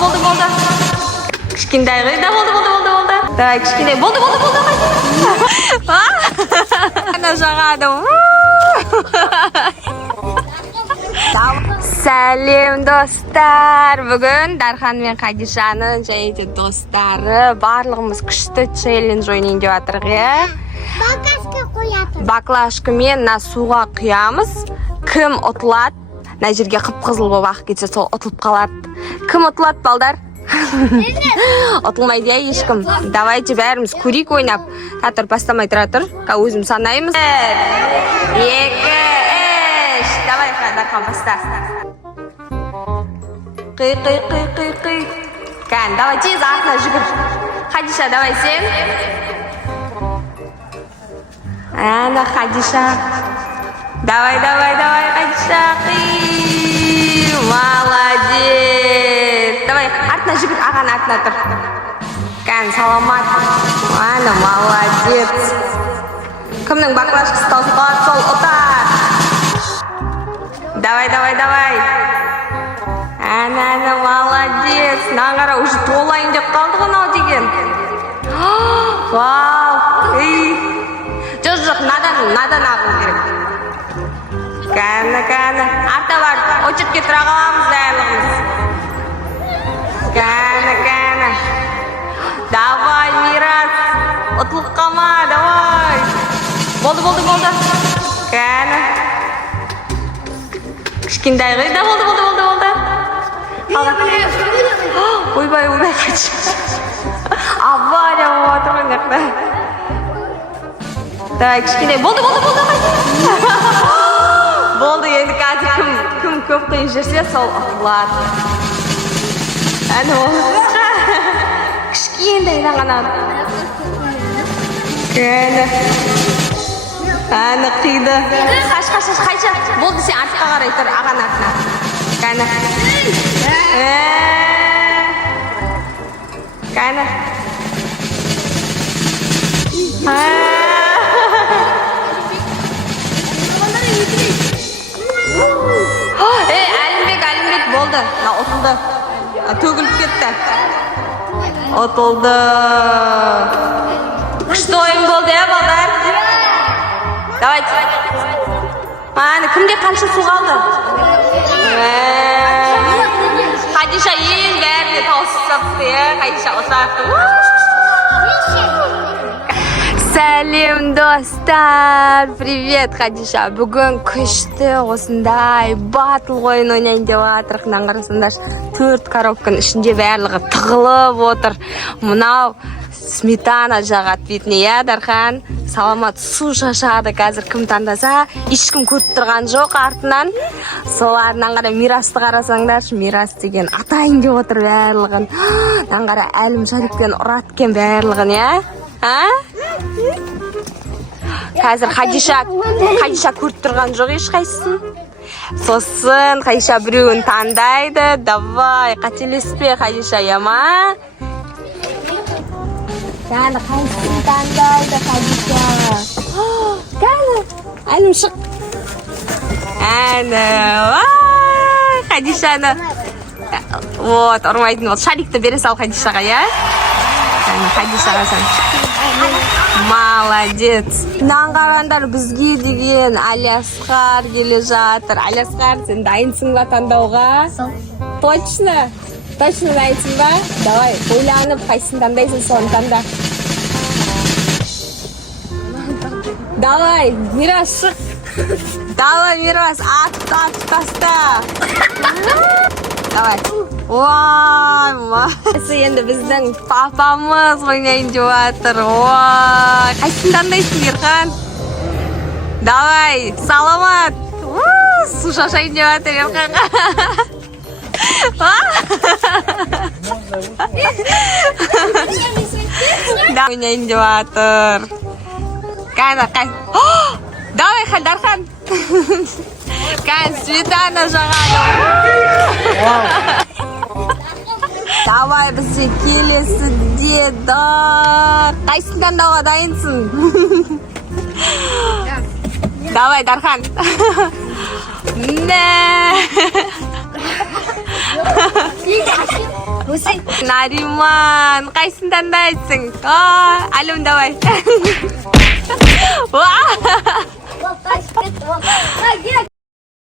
Болды. Кішкентай ғой, да, болды. Давай, кішкентай, болды. Ана жағады. Сәлем достар. Бүгін Дархан мен Қадишаның және де достары барлығымыз күшті челлендж ойнайын деп жатырық, иә? Баклажка қоятын. Баклажкамен суға құямыз. Кім ұтылады? Мына жерге қып-қызыл болып ақ кетсе, сол ұтылып қалады. Кім ұтылады, балдар? Ұтылмайды, иә, ешкім. Давайте бәріміз көрейік ойнап. Тұр, бастамай тұра тұр. Өзім санаймыз. 1, 2, 3. Давай, Дархан, баста. Қи. Кән, давай, тез артына жүгір. Қадиша, давай сен. Ана, Қадиша. Давай, Қадиша, қи. Молодец. Давай, артына жүгір, аған артына тұр. Кән, саламат. Ана, молодец. Кімнің баклажкасы таусылған, сол ұтар. Давай. Ана, молодец. Нағара, уже толайын деп қалды ғынау деген. Вау. Жоқ, надан ағыл керек. Кәні. Арта бар, очетке тұра қаламыз бәріміз. Кәні. Давай, Мирас. Ұтылып қалма, давай. Болды. Кәні. Кішкентай ғой, да, болды. Ойбай, қачы. Авария болып отырған жақта. Давай, кішкентай. Болды. Болды, енді қазір кім көп қиын жүрсе, сол ұтылады. Әні ол. Кішкентай ғана. Кәні. Әні қиды. Қайша. Болды, сен артқа қарай тұр, аған артына. Кәні. Кәні. Әлімбек болды. Ұтылды. Төгіліп кетті. Ұтылды. Күшті ойын болды, ә, балдар? Давай. Кімде қанша су қалды? Қадиша ең бәріне таусыпты, ә? Қадиша ұсақты. Сәлем, достар! Привет, Қадиша! Бүгін күшті осындай батыл ойын ойнайын деп жатырық. Қарасаңдар, 4 коробканың ішінде барлығы тығылып отыр. Мынау сметана жағады бетіне, иә, Дархан? Саламат, су шашады. Қазір кім таңдаса, ешкім көріп тұрған жоқ артынан. Соларынан қара Мирасты қарасаңдар, Мирас деген атайын деп отыр барлығын. Қара Әлімжарикпен ұраткен барлығын, иә? Қазір Қадиша көріп тұрған жоқ ешқайсысын. Сосын Қадиша біреуін таңдайды. Давай, қателеспе, Қадиша, яма? Кәні, қайсысын таңдайды, Қадиша? Кәні, әлім шық. Әні, Қадишаны. Вот, ұрмайтын бол. Шарикті бере сал Қадишаға, я? Қадишаға сан. Молодец. Қараңдар, бізге деген Алиасқар келе жатыр. Алиасқар, сен дайынсың ба таңдауға? Точно дайынсың ба? Давай, ойланып, қайсың таңдайсың, соны таңда. Давай, Мирас, шық. Давай, Мирас, атып таста. Давай. Вай, енді біздің папамыз ойнайын деп жатыр. Вай, қайсың таңдайсың, Ерхан? Давай, саламат. Су шашайын деп жатыр, Ерханға. Ойнайын деп жатыр. Давай, Дархан. Светана жағады. Давай, бізге келесі деді. Қайсың таңдауға дайынсың? Давай, Дархан. Нариман, қайсын таңдайсың? Әлім давай. Вау!